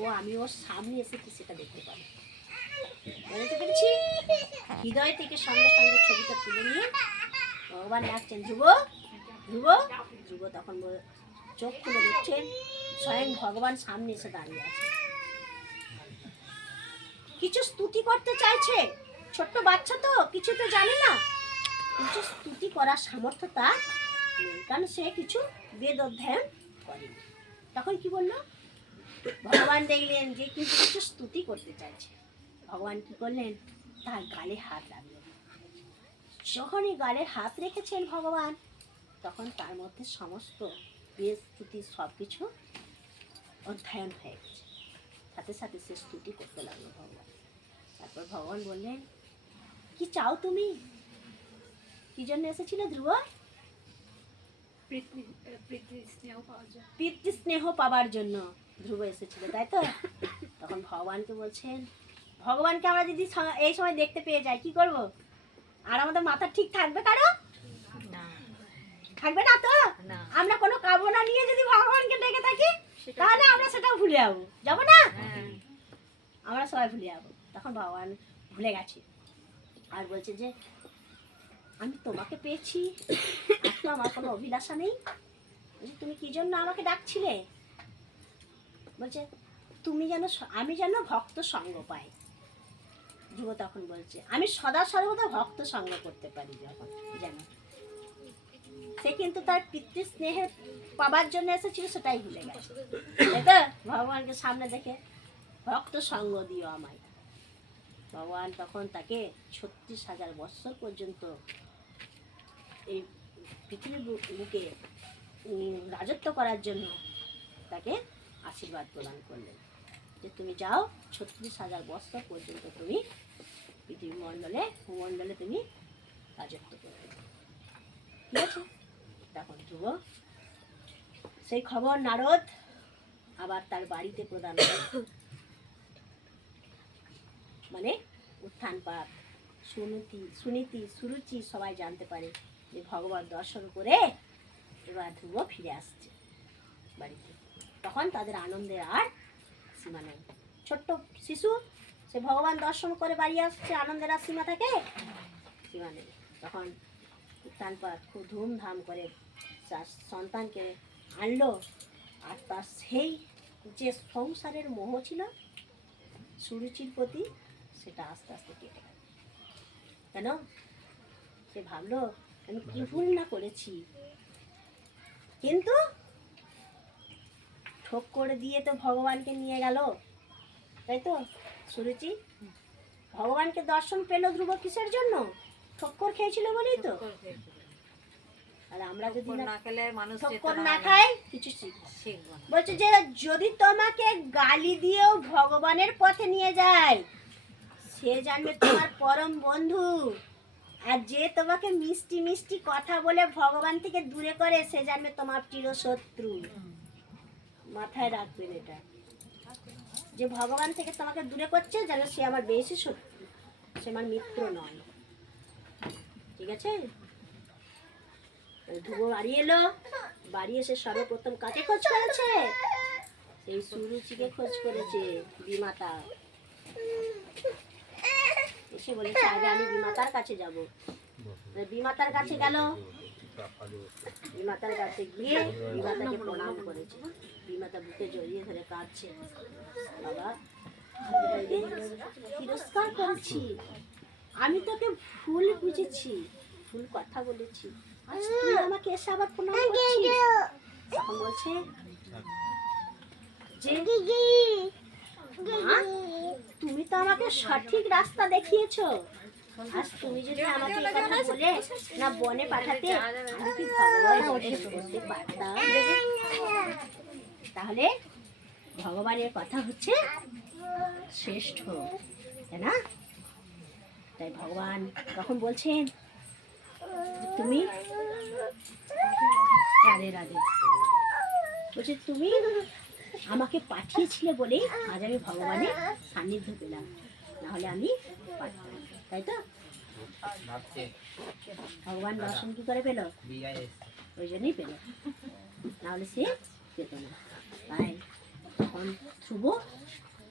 ও আমি ওর সামনে এসে কি সেটা দেখতে পাবো। বলতে পেরেছি? হৃদয় থেকে সঙ্গে সঙ্গে ছবিটা তুলে নিয়ে ভগবান ডাকছেন, ধ্রুব ধ্রুব। ধ্রুব তখন চোখ খুলে দেখছেন স্বয়ং ভগবান সামনে এসে দাঁড়িয়ে আছে। কিছু স্তুতি করতে চাইছে, ছোট্ট বাচ্চা তো কিছু তো জানে না, কিছু স্তুতি করার সামর্থ্য তার নেই, কারণ সে কিছু বেদ অধ্যয়ন করেনি। তখন কি বললো, ভগবান দেখলেন যে কিন্তু কিছু স্তুতি করতে চাইছে। ভগবান কি করলেন, তার গালে হাত রাখলেন। যখনই গালে হাত রেখেছেন ভগবান, তখন তার মধ্যে সমস্ত বেদ স্তুতি সব কিছু অধ্যয়ন হয়ে গেছে। সাথে সাথে সে স্তুতি করতে লাগলো ভগবান। তারপর ভগবান বললেন, কি চাও তুমি? কি জন্য এসেছিলে ধ্রুব? প্রীতি স্নেহ পাবার জন্য ধ্রুব এসেছিল, তাই তো? তখন ভগবানকে বলছেন, ভগবানকে আমরা যদি এই সময় দেখতে পেয়ে যাই কি করব? আর আমাদের মাথা ঠিক থাকবে কারো? থাকবে না তো? আমরা কোনো কামনা নিয়ে যদি ভগবানকে ডেকে থাকি তাহলে আমরা সেটাও ভুলে যাবো, যাবো না? আমরা সবাই ভুলে যাবো। তখন ভগবান ভুলে গেছে আর বলছে যে আমি তোমাকে পেয়েছি, আর তো আমার কোনো অভিলাষা নেই। তুমি কি জন্য আমাকে ডাকছিলে? বলছে তুমি যেন, আমি যেন ভক্ত সঙ্গ পাই। ধ্রুব তখন বলছে আমি সদা সর্বদা ভক্ত সঙ্গ করতে পারি যখন যেন। সে কিন্তু তার পিতৃ স্নেহে পাবার জন্য এসেছিল, সেটাই ভুলে গেছে। এটা ভগবানকে সামনে দেখে ভক্ত সঙ্গ দিও আমায়। ভগবান তখন তাকে 36,000 বৎসর পর্যন্ত এই পৃথিবীর বুকে রাজত্ব করার জন্য তাকে আশীর্বাদ প্রদান করলেন যে তুমি যাও, 36,000 বৎসর পর্যন্ত তুমি পৃথিবী মণ্ডলে ভূমণ্ডলে তুমি রাজত্ব করবে। ঠিক আছে? তখন ধ্রুব সেই খবর নারদ আবার তার বাড়িতে প্রদান করে, মানে উত্থানপাত সুনীতি সুরুচি সবাই জানতে পারে যে ভগবান দর্শন করে এবার ধ্রুব ফিরে আসছে বাড়িতে। তখন তাদের আনন্দের আর সীমা নেই। ছোট্ট শিশু সে ভগবান দর্শন করে বাড়ি আসছে, আনন্দের আর সীমা থাকে? সীমা নেই। তখন উত্থানপাত খুব ধুমধাম করে সন্তানকে আনলো, আর তার সেই যে সংসারের মোহ ছিল সুরুচির প্রতি, সেটা আস্তে আস্তে কেটে গেল। কেন? সে ভাবলো আমি কি ভুল না করেছি, কিন্তু ঠোক করে দিয়ে তো ভগবানকে নিয়ে গেল, তাই তো? সুরুচি ভগবানকে দর্শন পেল ধ্রুব কিসের জন্য? ঠক্কর খেয়েছিল বলেই তো। আর আমরা যদি ঠক্কর না খাই কিছু শিখবো না। বলছে যে যদি তোমাকে গালি দিয়েও ভগবানের পথে নিয়ে যায়, সে জানবে তোমার পরম বন্ধু, আর যে তোমাকে মিষ্টি মিষ্টি কথা বলে ভগবান থেকে দূরে করে সে জানবে তোমার চিরশত্রু। মাথায় রাখবেন এটা, যে ভগবান থেকে তোমাকে দূরে করছে যেন সে আমার বেশি শত্রু, সে আমার মিত্র নয়। ঠিক আছে? ধ্রুব বাড়ি এলো, বাড়ি এসে সর্বপ্রথম কাকে খোঁজ করেছে? সেই সুরুচিকে খোঁজ করেছে, বিমাতা। এসে বলেছে আগে আমি বিমাতার কাছে যাব। বিমাতার কাছে গেল, বিমাতার কাছে গিয়ে বিমাতাকে প্রণাম করেছে। বিমাতা বুকে জড়িয়ে ধরে কাঁদছে, বাবা তিরস্কার করেছি, আমি তোকে ভুল বুঝেছি, ভুল কথা বলেছি, আজ তুই আমাকে এসে আবার প্রণাম করছিস। তখন বলছে যে মা তুমি তো আমাকে সঠিক রাস্তা দেখিয়েছো, আজ তুমি যদি আমাকে এই কথা বলে না বনে পাঠাতে আমি কি ভগবান করতে পারতাম? তাহলে ভগবানের কথা হচ্ছে শ্রেষ্ঠ, তাই না? তাই ভগবান তখন বলছেন তুমি রাধে রাধে, বলছে তুমি আমাকে পাঠিয়েছিলে বলেই আজ আমি ভগবানের সান্নিধ্য পেলাম, নাহলে আমি পারতাম না। তাই তো? ভগবান দর্শন কি করে পেল? ওই জন্যই পেল, নাহলে সে পেত না। তাই তখন ধ্রুব